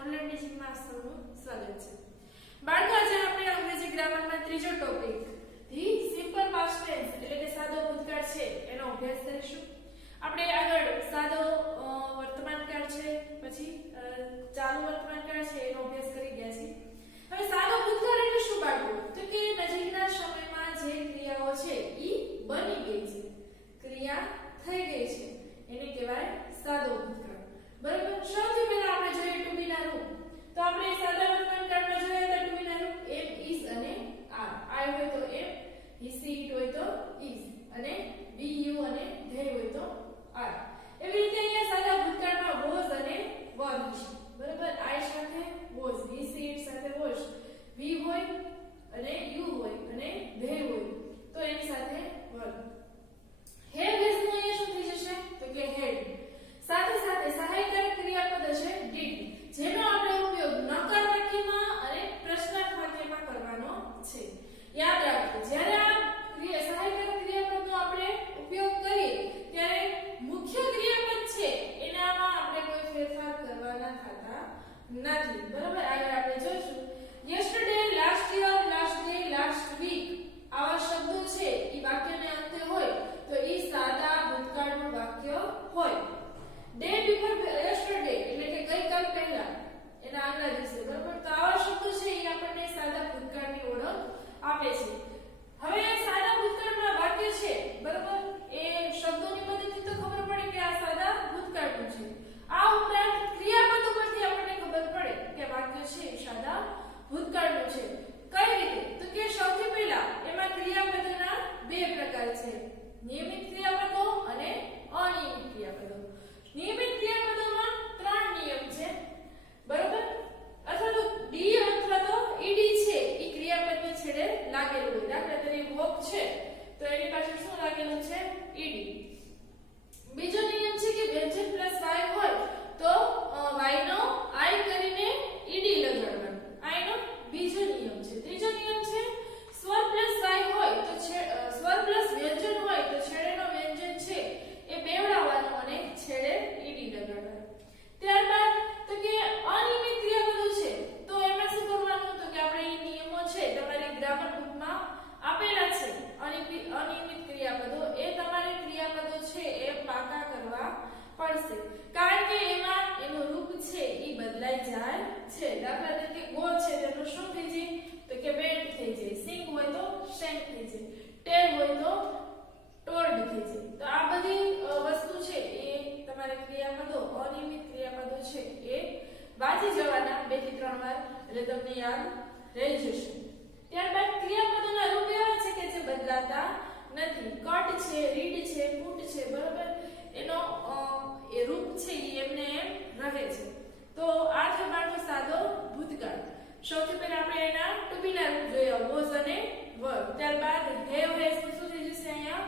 Online ટીચિંગમાં સૌનું સ્વાગત છે. બાળકો, આજે આપણે અંગ્રેજી ગ્રામરમાં ત્રીજો topic the simple past tense એટલે કે સાદો ભૂતકાળ છે એનો અભ્યાસ કરીશું. આપણે આગળ સાદો વર્તમાનકાળ છે, પછી ચાલુ વર્તમાનકાળ છે એનો અભ્યાસ કરી ગયા છીએ. હવે સાદો ભૂતકાળ એટલે શું બાળકો? તો કે નજીકના સમયમાં જે ક્રિયાઓ છે ઈ બની ગઈ છે, ક્રિયા થઈ ગઈ છે, એને કહેવાય સાદો ભૂતકાળ. બરાબર. સૌથી પહેલા આપણે જોઈએ ટુ બી ના રૂપ. તો આપણે સાદા વર્તમાનકાળમાં જોયા હતા ટુ બી ના રૂપ એમ, ઇઝ અને આર. આઈ હોય તો એમ, હી સી ઇટ હોય તો ઇઝ, અને વી યુ અને ધે હોય તો આર. એવી રીતે અહીંયા સાદા ભૂતકાળમાં વોઝ અને વર છે. બરાબર. આઈ સાથે વોઝ, હી સી ઇટ સાથે વોઝ, વી હોય અને યુ હોય અને ધે હોય તો એની સાથે વર. હેવ હેઝ નો અહીંયા શું થઈ જશે? તો કે હેડ. સાથે સાથે સહાયકારક ક્રિયાપદ હશે ડીડ, જેનો આપણે ઉપયોગ નકાર વાક્યમાં અને પ્રશ્નાર્થ વાક્યમાં કરવાનો છે. યાદ રાખો, જ્યારે આ સહાયકારક ક્રિયાપદનો આપણે ઉપયોગ કરીએ ત્યારે મુખ્ય ક્રિયાપદ છે એનામાં આપણે કોઈ ફેરફાર કરવાના થતા નથી. બરાબર. આગળ આપણે જોઈશું yesterday, last year, last day, last week આવા શબ્દો છે એ વાક્યને અંતે હોય તો એ સાદા ભૂતકાળનું વાક્ય હોય. ડે બિફોર યસ્ટરડે એટલે કે ગઈકાલ પહેલા, એના આગલા દિવસે. બરાબર. તો આવા શબ્દો છે એ આપણને સાદા ભૂતકાળની ઓળખ આપે છે. હવે સાદા ભૂતકાળમાં વાક્ય છે, બરાબર, એ શબ્દોની મદદથી તો ખબર પડે કે આ સાદા ભૂતકાળનું છે. આ ઉપરાંત ક્રિયાપદ ઉપરથી આપણને ખબર પડે કે વાક્ય છે એ સાદા ભૂતકાળનું છે. કઈ રીતે? તો કે સૌથી પહેલા એમાં ક્રિયાપદોના બે પ્રકાર છે, નિયમિત ક્રિયાપદો અને અનિયમિત ક્રિયાપદો. નિયમિત ક્રિયાપદોમાં ત્રણ નિયમ છે. બરાબર. અથવા તો ડી અથવા તો ઈડી છે એ ક્રિયાપદની છેડે લાગેલું હોય. દાખલા તરીકે વોક છે તો એની પાછળ શું લાગેલું છે? ઈડી. બીજો નિયમ છે કે વ્યંજન પ્લસ વાય હોય તો વાય નો આઈ કરીને ઈડી લગાડવાનું. આઈ નો બીજો નિયમ છે. ત્રીજો નિયમ છે સ્વર પ્લસ વાય હોય તો સ્વર પ્લસ વ્યંજન હોય તો છેડેનો વ્યંજન છે એ બેવડાવવાનો અને છેડે ઈડી લગાડવાનું. ત્યારબાદ તો કે અનિયમિત ક્રિયાપદો છે તો એમાં શું કરવાનું? તો કે આપણે એ નિયમો છે તમારી ગ્રામર બુકમાં આપેલા છે. અનિયમિત ક્રિયાપદો એ તમારે ક્રિયાપદો છે એ પાકા કરવા પડશે, કારણ કે એમાં એનું રૂપ છે એ બદલાઈ જાય છે. દાખલા તરીકે ગો છે તેનું શું થઈ જાય? તો કે વેન્ટ થઈ જાય. સિંગ હોય તો સેન્ટ થઈ જાય. ટેલ હોય તો ટોલ્ડ થઈ જાય. તો આ બધી વસ્તુ છે એ તમારે ક્રિયાપદો, અનિયમિત ક્રિયાપદો છે એ વાંચી જવાના 2 થી 3 વાર, એટલે તમને યાદ રહી જશે. ત્યારબાદ ક્રિયાપદોના રૂપ એવા છે કે જે બદલાતા નથી. કટ છે, રીડ છે, પુટ છે, બરોબર, એનો એ રૂપ છે એ એમને એમ રહે છે. તો આ છે બાળકો સાદો ભૂતકાળ. સૌથી પહેલા આપણે એના ટુ બી ના રૂપ જોયા, વોઝ અને વર. ત્યારબાદ હેવ હેઝ શું થઈ જશે? અહીંયા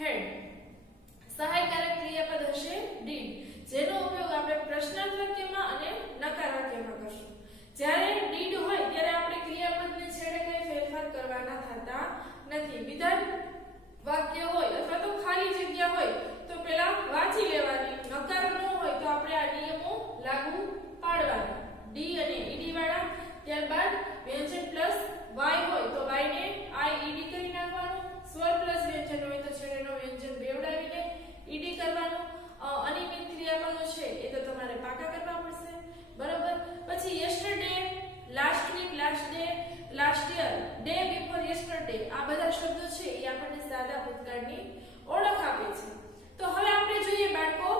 હેડ. સહાયકારક ક્રિયાપદ હશે ડીડ, જેનો ઉપયોગ આપણે પ્રશ્નાર્થ વાક્યમાં અને નકાર વાક્યમાં કરશું. જ્યારે ડીડ હોય ત્યારે આપણે ક્રિયાપદને છેડે કઈ ફેરફાર કરવાના થતા નથી. વિધાન વાક્ય હોય અથવા તો ખાલી જગ્યા હોય તો પેલા વાંચી લેવાની. નકાર ન હોય તો આપણે આ નિયમો લાગુ પાડવાના, ડી અને ઈડી વાળા. ત્યારબાદ વ્યંજન પ્લસ વાય હોય તો વાય ને આઈ ઈડી કરી નાખવાનું. સ્વર પ્લસ વ્યંજન હોય તો છેડેનો વ્યંજન બેવડાવીને ઈડી કરવાનું. અનિયમિત ક્રિયાપદો છે એ તો તમારે પાકા કરવા પડશે. બરોબર. પછી yesterday, last week, last day, last year, day before yesterday આ બધા શબ્દો છે એ આપણને સાદા ભૂતકાળની ઓળખ આપે છે. તો હવે આપણે જોઈએ બાળકો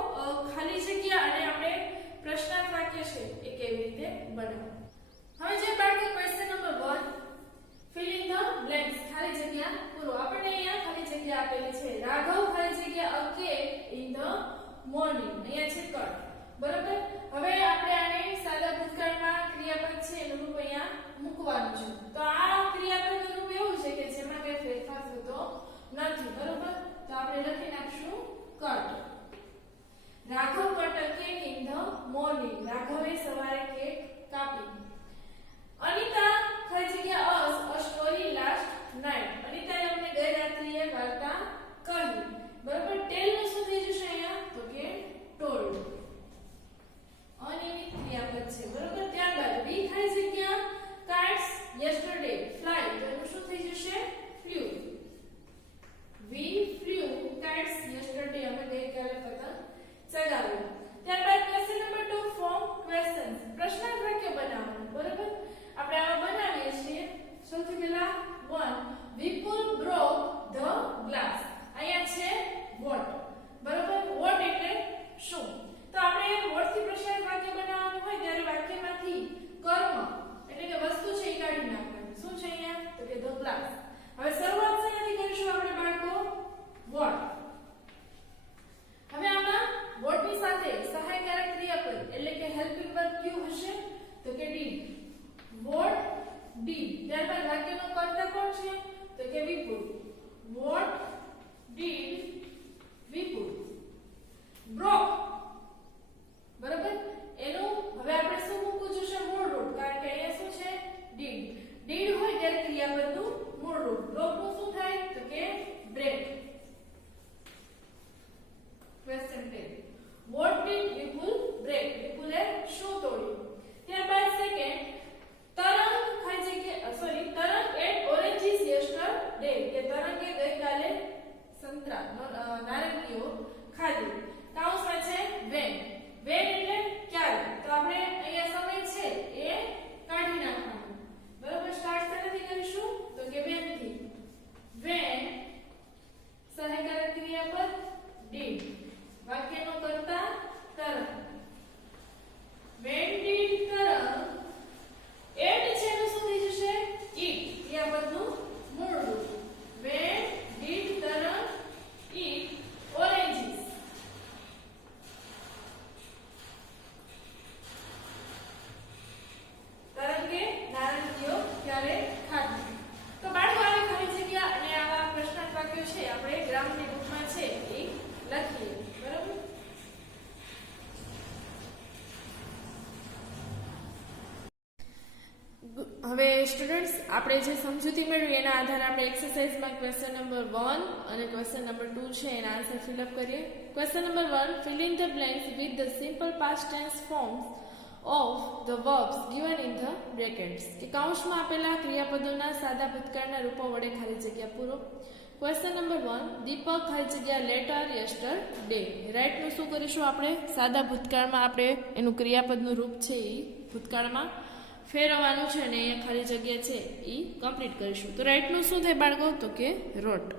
ખાલી જગ્યા અને આપણે પ્રશ્નાર્થ વાક્ય છે એ કેવી રીતે બનાવવું. હવે જે બાળકો question number 1, fill in the blanks, ખાલી જગ્યા પૂરો. આપણને અહીંયા ખાલી જગ્યા આપેલી છે. રાઘવ ખાલી જગ્યા a cake in the morning. અહીંયા છે કટ. બરાબર. હવે આપણે આને સાદા ભૂતકાળમાં ક્રિયાપદ છે એનું રૂપ અહીંયા મૂકવાનું છે. તો આ ક્રિયાપદનું રૂપ એવું છે કે જેમાં કઈ ફેરફાર થતો નથી. બરાબર. તો આપણે લખી નાખશું cut. Raghav cut a cake in the morning. રાઘવે સવારે કેક કાપી. અનિતા ખાલી જગ્યા a story last night. અનિતાએ અમને ગઈ રાત્રિએ વાર્તા કહી. બરાબર. ટેલ નું શું થઈ જશે અહીંયા? તો કે ટોલ્ડ. અનિયમિત ક્રિયાપદ છે. બરાબર. તો કે did. What did. ત્યારબાદ વાક્યનો કર્તા કોણ છે? તો કે વિપુલ. What did Vipul broke. બરાબર? એનું હવે આપણે શું મૂકવું જોશે? મૂળ રૂપ. કારણ કે અહીંયા શું છે? did. did હોય ત્યારે ક્રિયાપદનું મૂળ રૂપ. broke નું શું થાય? તો કે break. Question 10. What did Vipul break? વિપુલે શું તોડ્યું? ત્યારબાદ સેકન્ડ તરંગ તરંગ ate oranges yesterday. કે તરંગે ગઈકાલે સંતરા નારંગીઓ ખાધી. કાઉન્સમાં છે when. when એટલે ક્યારે? તો આપણે અહીંયા સમય છે એ કાઢી નાખવાનો. બરાબર? સ્ટાર્ટ શેનાથી કરીશું? તો કે when થી. when સહાયકારક ક્રિયાપદ did. વાક્યનો કર્તા તરંગ. when did તરંગ ate છે એનું શું થઈ જશે? eat. ક્રિયાપદનું મૂળ રૂપ. when did તરંગ eat oranges. તરંગે નારંગીઓ ક્યારે ખાધી? તો બાળકો આવી ખાલી જગ્યા અને આવા પ્રશ્નાર્થ વાક્યો છે આપણે ગ્રામરની બુકમાં છે એ લખીએ. બરાબર? હવે સ્ટુડન્ટ્સ આપણે જે સમજૂતી મેળવી એના આધારે આપણે એક્સરસાઇઝમાં ક્વેશ્ચન નંબર 1 અને ક્વેશ્ચન નંબર 2 છે એના આન્સર ફિલ અપ કરીએ. Question number 1 fill in the blanks with the simple past tense forms of the verbs given in the brackets. કે કૌંસમાં આપેલા ક્રિયાપદોના સાદા ભૂતકાળના રૂપો વડે ખાલી જગ્યા પૂરો. ક્વેશ્ચન નંબર 1 દીપક ખાલી જગ્યા લેટર યસ્ટરડે. રાઈટ નું શું કરીશું આપણે? સાદા ભૂતકાળમાં આપણે એનું ક્રિયાપદનું રૂપ છે એ ભૂતકાળમાં ફેરવવાનું છે અને અહીંયા ખાલી જગ્યા છે એ કમ્પ્લીટ કરીશું. તો રાઈટ નું શું થાય બાળકો? તો કે wrote.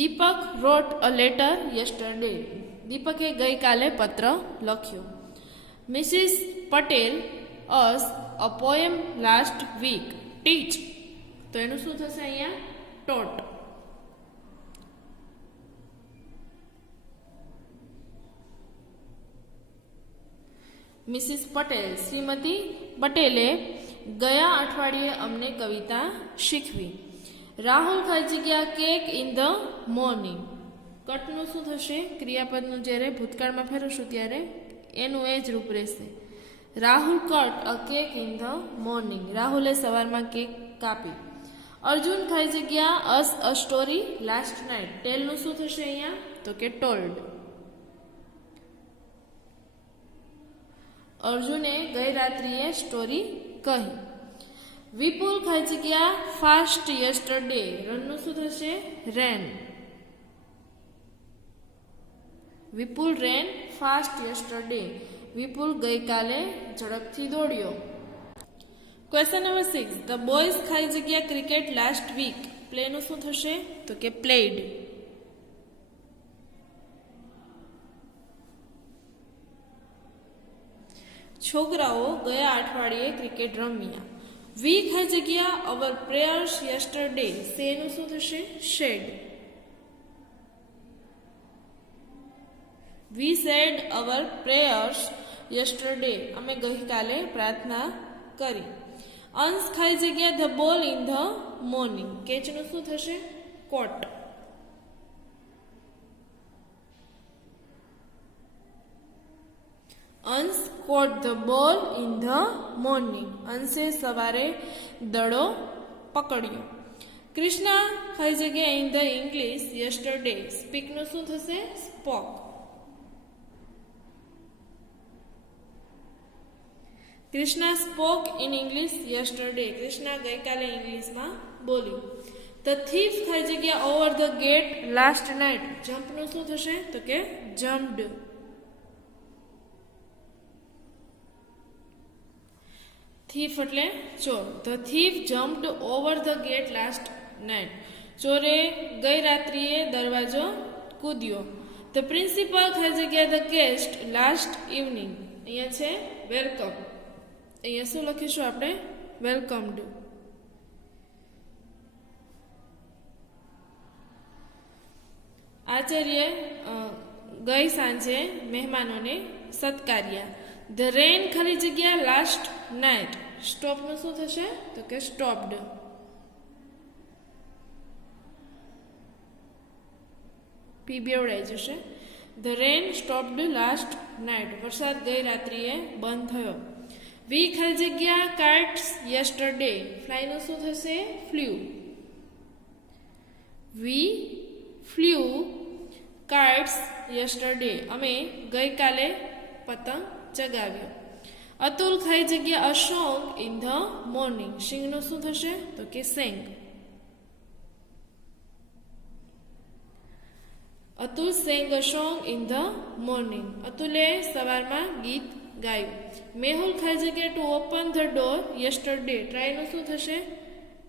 Deepak wrote a letter yesterday. દીપકે ગઈકાલે પત્ર લખ્યો. Mrs Patel us a poem last week. teach. તો એનું શું થશે અહીંયા? taught. મિસિસ પટેલ શ્રીમતી પટેલે ગયા અઠવાડિયે અમને કવિતા શીખવી. રાહુલ ખાલી જગ્યા કેક ઇન ધ મોર્નિંગ. કટનું શું થશે? ક્રિયાપદનું જ્યારે ભૂતકાળમાં ફેરવશું ત્યારે એનું એ જ રૂપ રહેશે. Rahul cut a cake in the morning. રાહુલે સવારમાં કેક કાપી. અર્જુન ખાલી જગ્યા us a story last night. ટેલનું શું થશે અહીંયા? તો કે ટોલ્ડ. અર્જુને ગઈ રાત્રિએ સ્ટોરી કહી. વિપુલ ખાલી જગ્યા ફાસ્ટ યસ્ટરડે. રનનું શું થશે? રેન. વિપુલ રેન ફાસ્ટ યસ્ટરડે. વિપુલ ગઈકાલે ઝડપથી દોડ્યો. ક્વેશ્ચન નંબર 6 ધ બોયઝ ખાલી જગ્યા ક્રિકેટ લાસ્ટ વીક. પ્લેનું શું થશે? તો કે પ્લેડ. છોકરાઓ ગયા અઠવાડિયે ક્રિકેટ રમ્યા. વી ખાલી જગ્યા અવર પ્રેયર્સ યસ્ટરડે. સેનું શું થશે? શેડ. વી સેડ અવર પ્રેયર્સ યસ્ટરડે. અમે ગઈકાલે પ્રાર્થના કરી. અંશ ખાલી જગ્યા the ball in the morning. કેચનું શું થશે? Caught. Ansh caught the ball in the morning. અંશે સવારે દડો પકડ્યો. કૃષ્ણા ખાલી જગ્યા ઇન ધ ઇંગ્લિશ યસ્ટરડે. સ્પીકનું શું થશે? Spoke. Krishna spoke in English yesterday. Krishna ગઈકાલે ઇંગ્લિશમાં બોલ્યું. ધ થીફ ખાલી જગ્યા over the gate last night. જમ્પનું શું થશે? તો કે જમ્પડ. થીફ એટલે ચોર. The thief jumped over the gate last night. ચોરે ગઈ રાત્રિએ દરવાજો કૂદ્યો. ધ પ્રિન્સિપલ ખાલી જગ્યા ધ ગેસ્ટ લાસ્ટ ઇવનિંગ. અહીંયા છે વેલકમ. અહીંયા શું લખીશું આપણે? વેલકમ્ડ. આચાર્ય ગઈ સાંજે મહેમાનોને સત્કાર્યા. ધ રેન ખાલી જગ્યા લાસ્ટ નાઇટ. સ્ટોપનું શું થશે? તો કે સ્ટોપ્ડ. પી બેવડાઈ જશે. The rain stopped last night. વરસાદ ગઈ રાત્રિએ બંધ થયો. વી ખાલી જગ્યા કાઇટ્સ યસ્ટરડે. ફ્લાયનું શું થશે? Flew. We flew kites yesterday. અમે ગઈકાલે પતંગ ચગાવ્યો. અતુલ ખાલી જગ્યા a song in the morning. સિંગનું શું થશે? તો કે sang. Atul sang a song in the morning. અતુલે સવારમાં ગીત ગાયું. મેહુલ ખાલી જગ્યા to open the door yesterday. ટ્રાયનું શું થશે?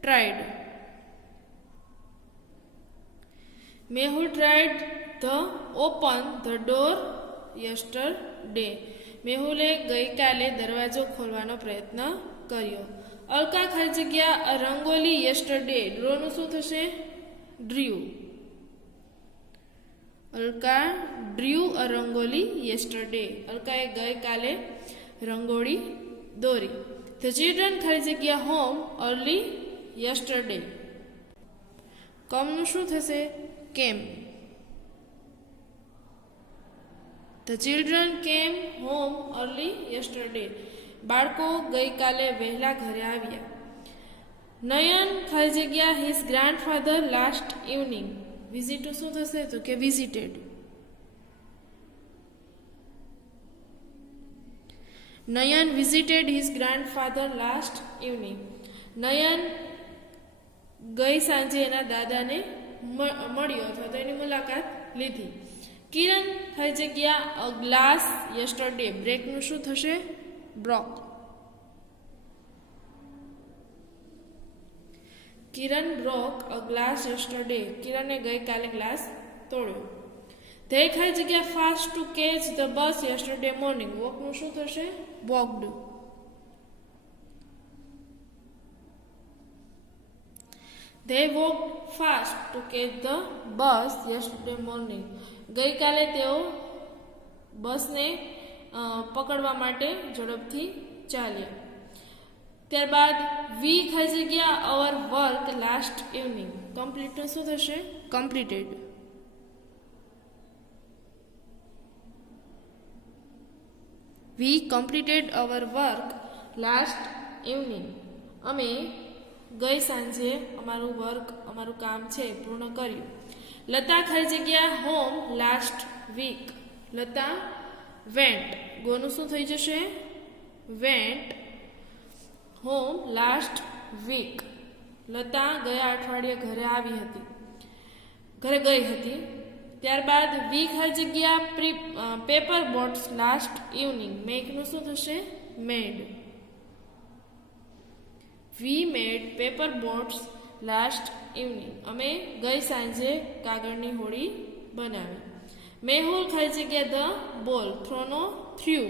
Tried. Mehul tried the open the door yesterday. મેહુલે ગઈકાલે દરવાજો ખોલવાનો પ્રયત્ન કર્યો. અલકા ખાલી જગ્યા રંગોલી યસ્ટરડે. ડ્રોનું શું થશે? ડ્રીવ. અલકા ડ્રીવ અ રંગોલી યસ્ટરડે. અલકાએ ગઈકાલે રંગોળી દોરી. ધ ચિલ્ડ્રન ખાલી જગ્યા હોમ અર્લી યસ્ટરડે. કમનું શું થશે? Came. The children came home early yesterday. બાળકો ગઈકાલે વહેલા ઘરે આવ્યા. નયન ખાલી જગ્યા હિઝ ગ્રાન્ડફાધર લાસ્ટ ઇવનિંગ. વિઝિટનું શું થશે? તો કે visited. Nayan visited his grandfather last evening. Nayan ગઈ સાંજે એના દાદાને મળ્યો અથવા તો એની મુલાકાત લીધી. કિરણ ખાલી જગ્યા અ ગ્લાસ યસ્ટરડે. બ્રેકનું શું થશે? Broke. Kiran broke a glass yesterday. કિરણે ગઈકાલે ગ્લાસ તોડ્યો. ધે ખાલી જગ્યા fast to catch the bus yesterday morning. વોકનું શું થશે? Walked. They walked fast to catch the bus yesterday morning. ગઈકાલે તેઓ બસને પકડવા માટે ઝડપથી ચાલ્યા. ત્યારબાદ વી ખાલી જગ્યા અવર વર્ક લાસ્ટ ઇવનિંગ. કમ્પ્લીટનું શું થશે? Completed. We completed our work last evening. અમે ગઈ સાંજે અમારું કામ છે પૂર્ણ કર્યું. લતા ખાલી જગ્યા home last week. Lata went. ગોનું શું થઈ જશે? Went home last week. Lata ગયા અઠવાડિયે ઘરે ગઈ હતી. ત્યારબાદ વી ખાલી જગ્યા પેપર બોટ્સ લાસ્ટ ઇવનિંગ. મેકનું શું થશે? Made. We made paper boats last evening. અમે ગઈ સાંજે કાગળની હોડી બનાવી. મેહુલ ખાલી જગ્યા ધ બોલ. થ્રોનો threw.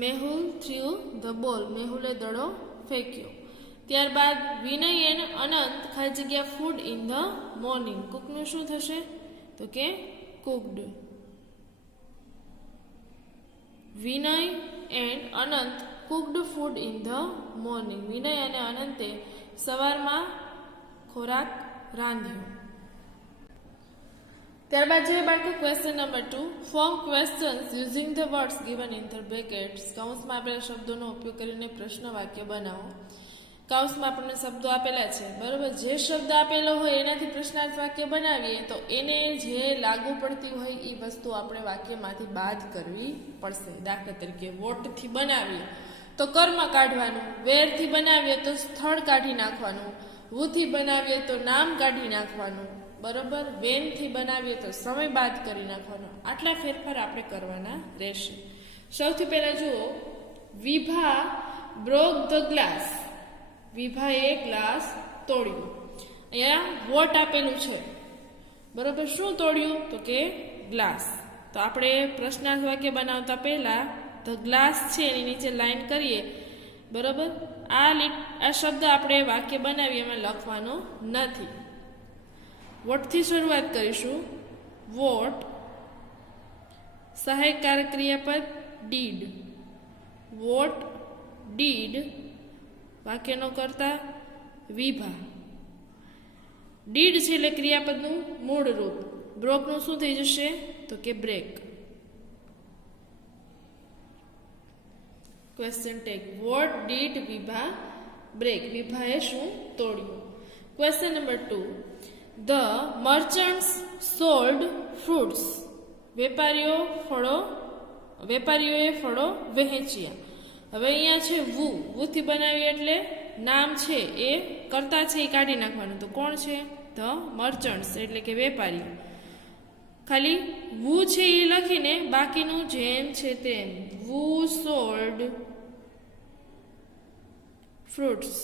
Mehul threw the ball. મેહુલે દડો ફેંક્યો. ત્યારબાદ વિનય એન્ડ અનંત ખાલી જગ્યા ફૂડ ઇન ધ મોર્નિંગ. કુકનું શું થશે? તો કે cooked. Vinay and Anant cooked food in the morning. Vinay અને અનંતે સવારમાં ખોરાક રાંધ્યો. ત્યારબાદ જોઈએ બાળકો question number 2. Form questions using the words given in the brackets. કૌંસમાં આપેલા શબ્દોનો ઉપયોગ કરીને પ્રશ્ન વાક્ય બનાવો. કૌંસમાં આપણને શબ્દો આપેલા છે, બરોબર. જે શબ્દ આપેલો હોય એનાથી પ્રશ્નાર્થ વાક્ય બનાવીએ તો એને જે લાગુ પડતી હોય એ વસ્તુ આપણે વાક્યમાંથી બાદ કરવી પડશે. દાખલા તરીકે વોટથી બનાવીએ તો કર્મ કાઢવાનું, વેરથી બનાવીએ તો સ્થળ કાઢી નાખવાનું, હુથી બનાવીએ તો નામ કાઢી નાખવાનું, બરોબર. વેનથી બનાવીએ તો સમય બાદ કરી નાખવાનો. આટલા ફેરફાર આપણે કરવાના રહેશે. સૌથી પહેલા જુઓ, વિભા બ્રોક ધ ગ્લાસ. વિભાએ ગ્લાસ તોડ્યો. અહીંયા વોટ આપેલું છે, બરોબર. શું તોડ્યું? તો કે ગ્લાસ. તો આપણે પ્રશ્નાર્થ વાક્ય બનાવતા પહેલા ધ ગ્લાસ છે એની નીચે લાઈન કરીએ, બરોબર. આ શબ્દ આપણે વાક્ય બનાવીએ એમાં લખવાનો નથી. વોટથી શરૂઆત કરીશું. વોટ, સહાયકારક ક્રિયાપદ ડીડ, વોટ ડીડ, વાક્યનો કર્તા વિભા. ડીડ છે એટલે ક્રિયાપદનું મૂળ રૂપ. બ્રોકનું શું થઈ જશે તો કે break. Question take. What did Vibha break? વિભાએ શું તોડ્યું? Question number 2. The merchants sold fruits. વેપારીઓએ ફળો વહેંચ્યા. હવે અહીંયા છે વૂથી બનાવી એટલે નામ છે એ કર્તા છે એ કાઢી નાખવાનું. તો કોણ છે? ધ મર્ચન્ટ્સ એટલે કે વેપારીઓ. ખાલી વુ છે એ લખીને બાકીનું જેમ છે તેમ who sold fruits.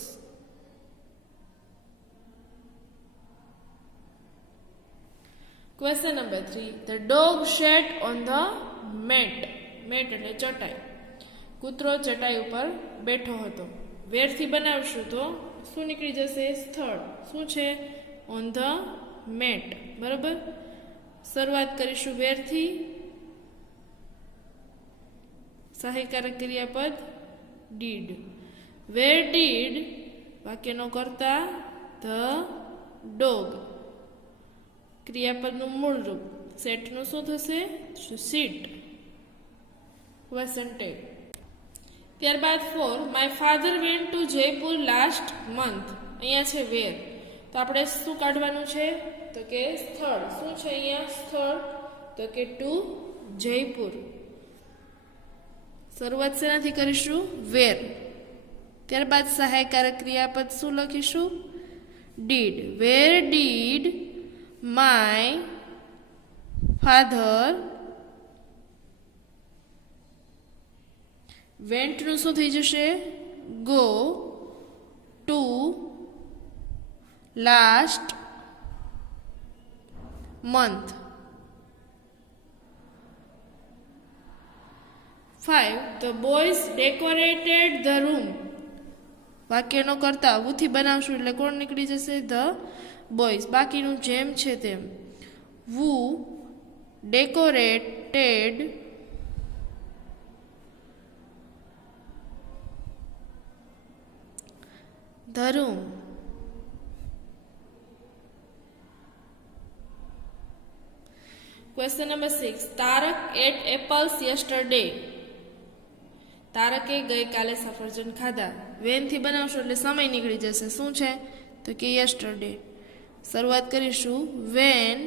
Question number 3. The dog sat on the mat. Mat એટલે ચટાઈ. કૂતરો ચટાઈ ઉપર બેઠો હતો. વેરથી બનાવશું તો શું નીકળી જશે? સ્થળ. શું છે? On the mat. બરાબર. શરૂઆત કરીશું વેરથી. સહાયકારક ક્રિયાપદ ડીડ. વેર ડીડ વાક્યનો કર્તા ધ ડોગ. ક્રિયાપદનું મૂળ રૂપ. સેટનું શું થશે? સીટ. Question take. ત્યારબાદ 4. My father went to Jaipur last month. અહીંયા છે વેર. તો આપણે શું કાઢવાનું છે તો કે સ્થળ. શું છે અહીંયા સ્થળ? તો કે ટુ જયપુર. શરૂઆત શેનાથી કરીશું? વેર. ત્યારબાદ સહાયકારક ક્રિયાપદ શું લખીશું? Did. Where did my father વેન્ટનું શું થઈ જશે? Go to last month. 5. The boys decorated the room. વાક્યનો કર્તા ઉથી બનાવશું એટલે કોણ નીકળી જશે? The boys. બાકીનું જેમ છે તેમ who decorated the room. Question number 6. Tarak ate apples yesterday. તારકે ગઈકાલે સફરજન ખાધા. વેનથી બનાવશો એટલે સમય નીકળી જશે. શું છે તો કે યસ્ટરડે. શરૂઆત કરીશું. When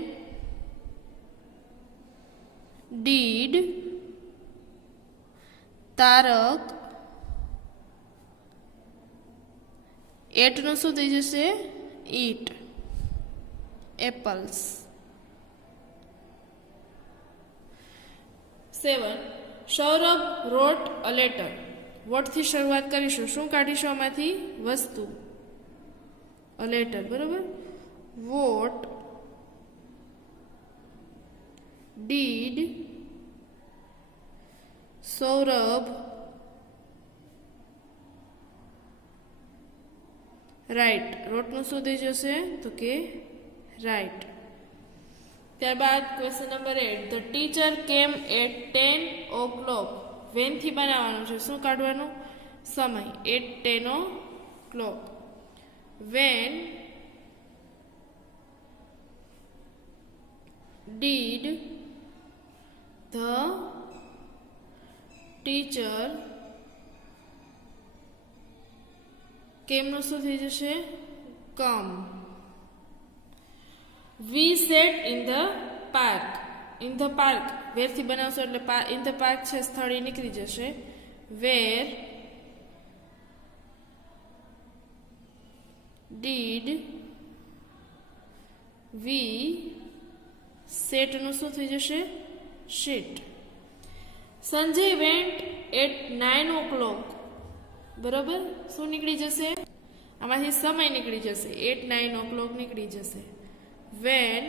did Tarak. એટનું શું થઈ જશે? Eat apples. 7. Saurabh wrote a letter. વોટથી શરૂઆત કરીશું. શું કાઢીશું આમાંથી? વસ્તુ. A letter. બરોબર. What did Saurabh write. રોટનું શું થઈ જશે તો કે રાઇટ. ત્યારબાદ question number 8. The teacher came at 10 o'clock. વેનથી બનાવવાનું છે. શું કાઢવાનું? સમય. At 10 o'clock. When did the teacher. કેમનું શું થઈ જશે? Come. We sat in the park. In the park વેરથી બનાવશો એટલે ઇન ધ પાર્ક છે સ્થળ એ નીકળી જશે. વેર ડીડ વી સેટનું શું થઈ જશે? Sheet. Sanjay went at 9 o'clock. બરોબર. શું નીકળી જશે? આમાંથી સમય નીકળી જશે. એટ 9 o'clock નીકળી જશે. વેન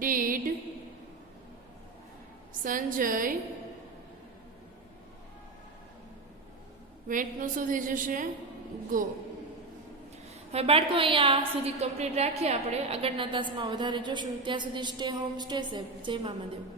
ડીડ સંજય વેન્ટનું શું થઈ જશે? ગો. હવે બાળકો અહીંયા સુધી કમ્પ્લીટ રાખીએ. આપણે આગળના તાસમાં વધારે જોશું. ત્યાં સુધી સ્ટે હોમ સ્ટે સેફ. જય મામાદેવ.